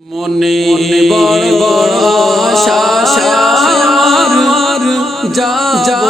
মনে বড় বড় আশা আমার যা যা